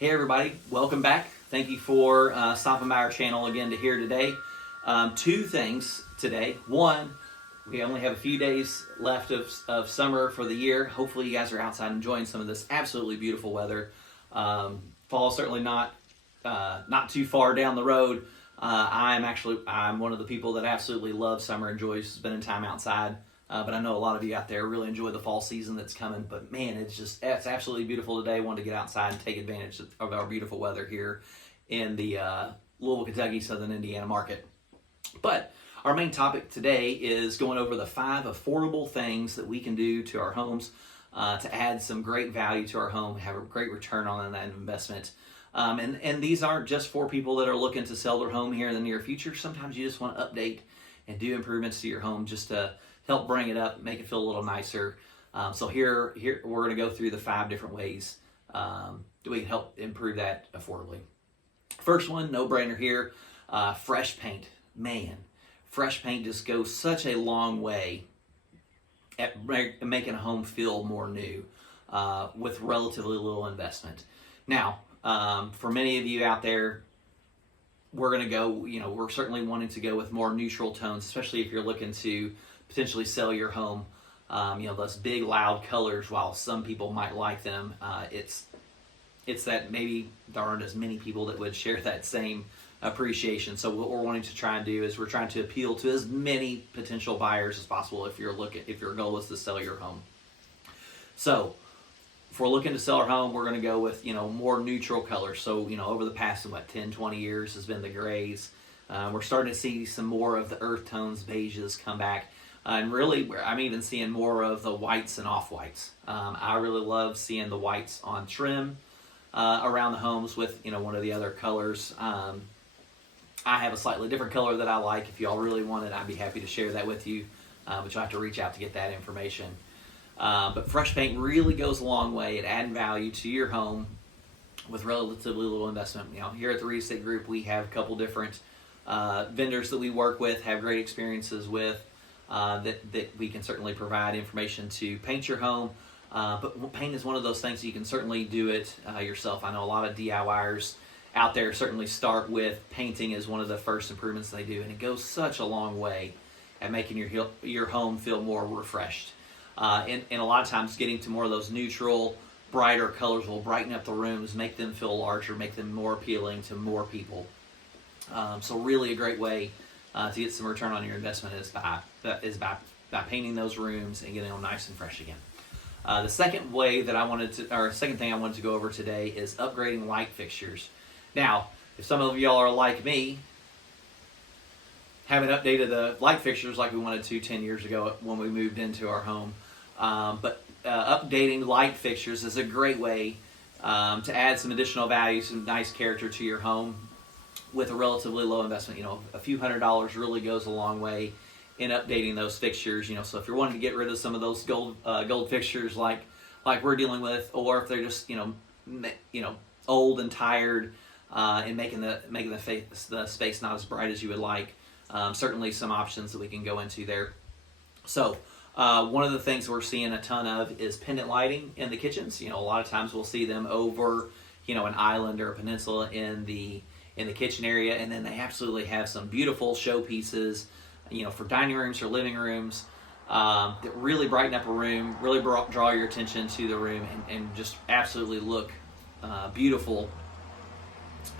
Hey everybody, welcome back. Thank you for stopping by our channel again to hear today. Two things today. One, we only have a few days left of summer for the year. Hopefully you guys are outside enjoying some of this absolutely beautiful weather. Fall certainly not too far down the road. I'm one of the people that absolutely loves summer, enjoys spending time outside. But I know a lot of you out there really enjoy the fall season that's coming. But man, it's absolutely beautiful today. Wanted to get outside and take advantage of our beautiful weather here in the Louisville, Kentucky, Southern Indiana market. But our main topic today is going over the 5 affordable things that we can do to our homes to add some great value to our home, have a great return on that investment. And these aren't just for people that are looking to sell their home here in the near future. Sometimes you just want to update and do improvements to your home just to help bring it up, make it feel a little nicer. So here we're going to go through the 5 different ways that we can help improve that affordably. First one, no-brainer here, fresh paint. Man, fresh paint just goes such a long way at making a home feel more new with relatively little investment. Now, for many of you out there, we're going to go, we're certainly wanting to go with more neutral tones, especially if you're looking to potentially sell your home. Those big loud colors, while some people might like them, it's that maybe there aren't as many people that would share that same appreciation. So what we're wanting to try and do is we're trying to appeal to as many potential buyers as possible if your goal is to sell your home. So if we're looking to sell our home, we're going to go with more neutral colors. So over the past 10, 20 years has been the grays. We're starting to see some more of the earth tones, beiges come back. And really, I'm even seeing more of the whites and off-whites. I really love seeing the whites on trim around the homes with one of the other colors. I have a slightly different color that I like. If y'all really want it, I'd be happy to share that with you. But you'll have to reach out to get that information. But fresh paint really goes a long way at adding value to your home with relatively little investment. Here at the Real Estate Group, we have a couple different vendors that we work with, have great experiences with, that we can certainly provide information to paint your home. But paint is one of those things you can certainly do it yourself. I know a lot of DIYers out there certainly start with painting as one of the first improvements they do, and it goes such a long way at making your home feel more refreshed. And a lot of times getting to more of those neutral, brighter colors will brighten up the rooms, make them feel larger, make them more appealing to more people. So really a great way to get some return on your investment is by painting those rooms and getting them nice and fresh again. The second thing I wanted to go over today is upgrading light fixtures. Now, if some of y'all are like me, haven't updated the light fixtures like we wanted to 10 years ago when we moved into our home, but updating light fixtures is a great way to add some additional value, some nice character to your home with a relatively low investment. A few $100s really goes a long way in updating those fixtures. So if you're wanting to get rid of some of those gold fixtures like we're dealing with, or if they're just old and tired and making the space not as bright as you would like, certainly some options that we can go into there. So one of the things we're seeing a ton of is pendant lighting in the kitchens. A lot of times we'll see them over an island or a peninsula in the kitchen area, and then they absolutely have some beautiful showpieces, for dining rooms or living rooms that really brighten up a room, really draw your attention to the room, and just absolutely look beautiful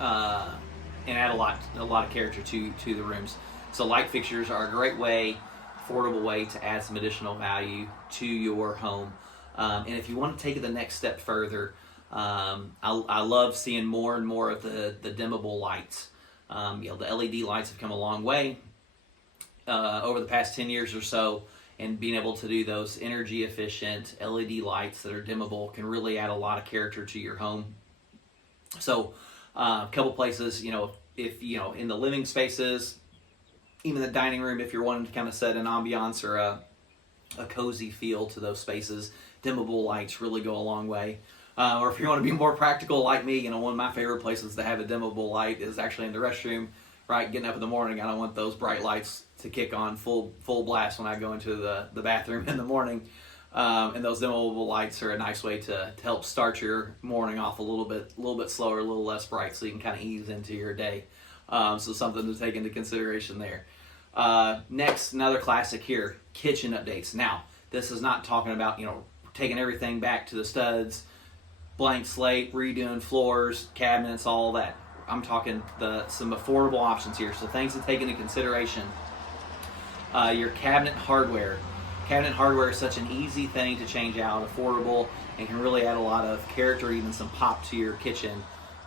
and add a lot of character to the rooms. So light fixtures are a great affordable way to add some additional value to your home. And if you want to take it the next step further, I love seeing more and more of the dimmable lights. The LED lights have come a long way over the past 10 years or so, and being able to do those energy efficient LED lights that are dimmable can really add a lot of character to your home. So a couple places, if in the living spaces, even the dining room, if you're wanting to kind of set an ambiance or a cozy feel to those spaces, dimmable lights really go a long way. Or if you want to be more practical like me, one of my favorite places to have a dimmable light is actually in the restroom, right? Getting up in the morning, I don't want those bright lights to kick on full blast when I go into the bathroom in the morning. And those dimmable lights are a nice way to help start your morning off a little bit slower, a little less bright, so you can kind of ease into your day. So something to take into consideration there. Next, another classic here, kitchen updates. Now, this is not talking about, taking everything back to the studs, blank slate, redoing floors, cabinets, all that. I'm talking some affordable options here. So things to take into consideration. Your cabinet hardware. Cabinet hardware is such an easy thing to change out, affordable, and can really add a lot of character, even some pop to your kitchen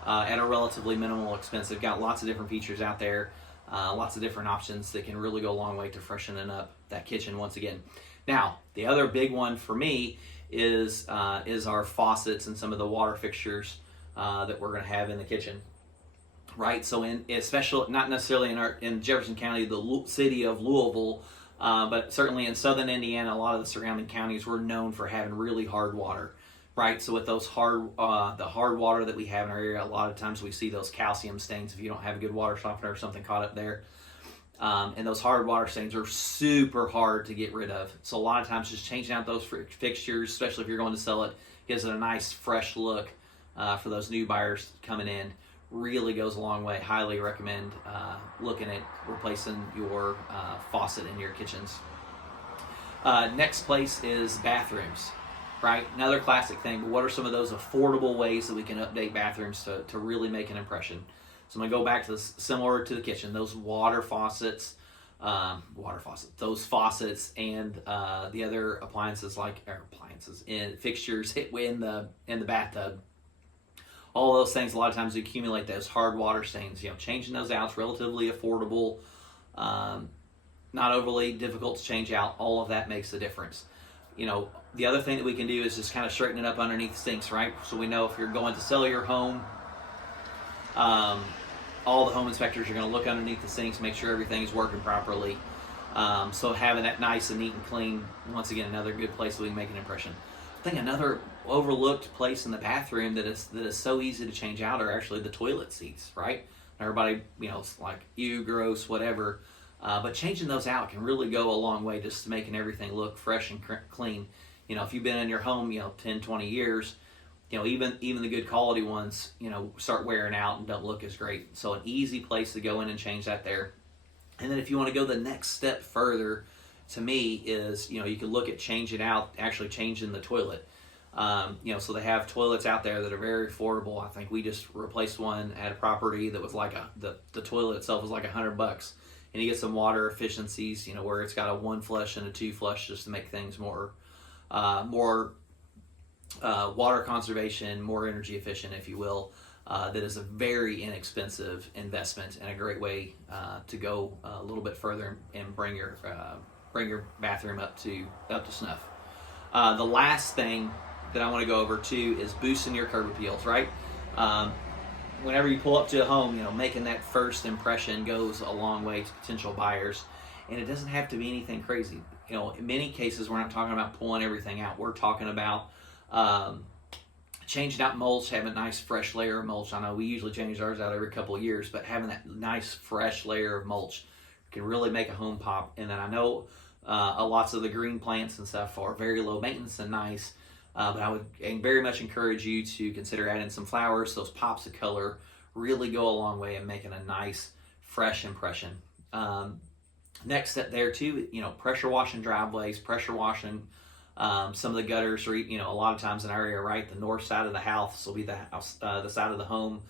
at a relatively minimal expense. They've got lots of different features out there, lots of different options that can really go a long way to freshening up that kitchen once again. Now, the other big one for me is our faucets and some of the water fixtures that we're going to have in the kitchen. Right, so especially not necessarily in Jefferson County, the city of Louisville, but certainly in southern Indiana, a lot of the surrounding counties were known for having really hard water. Right, so with those the hard water that we have in our area, a lot of times we see those calcium stains if you don't have a good water softener or something caught up there. And those hard water stains are super hard to get rid of. So a lot of times just changing out those fixtures, especially if you're going to sell it, gives it a nice fresh look for those new buyers coming in. Really goes a long way. Highly recommend looking at replacing your faucet in your kitchens. Next place is bathrooms, right? Another classic thing, but what are some of those affordable ways that we can update bathrooms to really make an impression? So I'm going to go back to this, similar to the kitchen, those those faucets and the other appliances in fixtures in the bathtub. All those things, a lot of times we accumulate those hard water stains. Changing those out is relatively affordable, not overly difficult to change out. All of that makes a difference. The other thing that we can do is just kind of straighten it up underneath the sinks, right? So we know if you're going to sell your home, all the home inspectors are going to look underneath the sinks, make sure everything's working properly. So having that nice and neat and clean, once again, another good place that we can make an impression. I think another overlooked place in the bathroom that is so easy to change out are actually the toilet seats, right? Everybody, it's like, ew, gross, whatever. But changing those out can really go a long way just to making everything look fresh and clean. If you've been in your home, 10, 20 years, even the good quality ones, start wearing out and don't look as great. So an easy place to go in and change that there. And then if you want to go the next step further, to me is, you can look at actually changing the toilet. So they have toilets out there that are very affordable. I think we just replaced one at a property that was like the toilet itself was like $100, and you get some water efficiencies, where it's got a 1 flush and a 2 flush just to make things more water conservation, more energy efficient, if you will. That is a very inexpensive investment and a great way to go a little bit further and bring your bathroom up to snuff. The last thing that I want to go over too is boosting your curb appeals, right? Whenever you pull up to a home, making that first impression goes a long way to potential buyers, and it doesn't have to be anything crazy. In many cases, we're not talking about pulling everything out. We're talking about changing out mulch, having a nice fresh layer of mulch. I know we usually change ours out every couple of years, but having that nice fresh layer of mulch can really make a home pop. And then I know lots of the green plants and stuff are very low maintenance and nice, but I would very much encourage you to consider adding some flowers. Those pops of color really go a long way in making a nice fresh impression. Next step there too, pressure washing driveways, pressure washing some of the gutters, or a lot of times in our area, right, the north side of the house will be the side of the home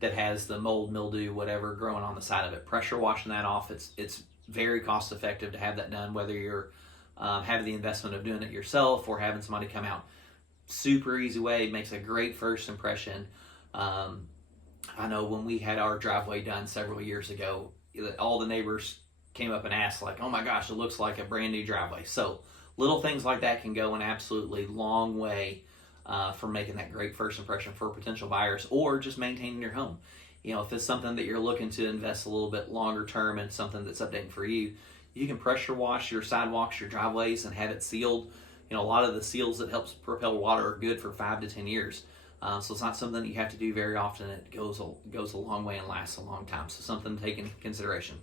that has the mold, mildew, whatever growing on the side of it. Pressure washing that off, it's very cost effective to have that done, whether you're having the investment of doing it yourself or having somebody come out. Super easy way, makes a great first impression. I know when we had our driveway done several years ago, all the neighbors came up and asked, like, oh my gosh, it looks like a brand new driveway. So little things like that can go an absolutely long way for making that great first impression for potential buyers, or just maintaining your home. If it's something that you're looking to invest a little bit longer term and something that's updating for you, you can pressure wash your sidewalks, your driveways, and have it sealed. A lot of the seals that helps propel water are good for 5 to 10 years. So it's not something that you have to do very often. It goes a long way and lasts a long time. So something to take into consideration.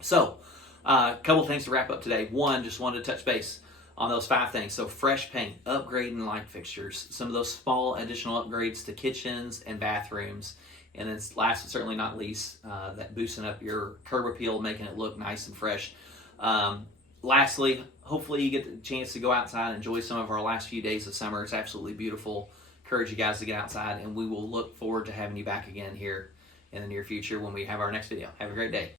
So a couple things to wrap up today. One, just wanted to touch base. on those 5 things. So fresh paint, upgrading light fixtures, some of those small additional upgrades to kitchens and bathrooms, and then last but certainly not least, that boosting up your curb appeal, making it look nice and fresh. Lastly, hopefully you get the chance to go outside and enjoy some of our last few days of summer. It's absolutely beautiful. Encourage you guys to get outside, and we will look forward to having you back again here in the near future when we have our next video. Have a great day.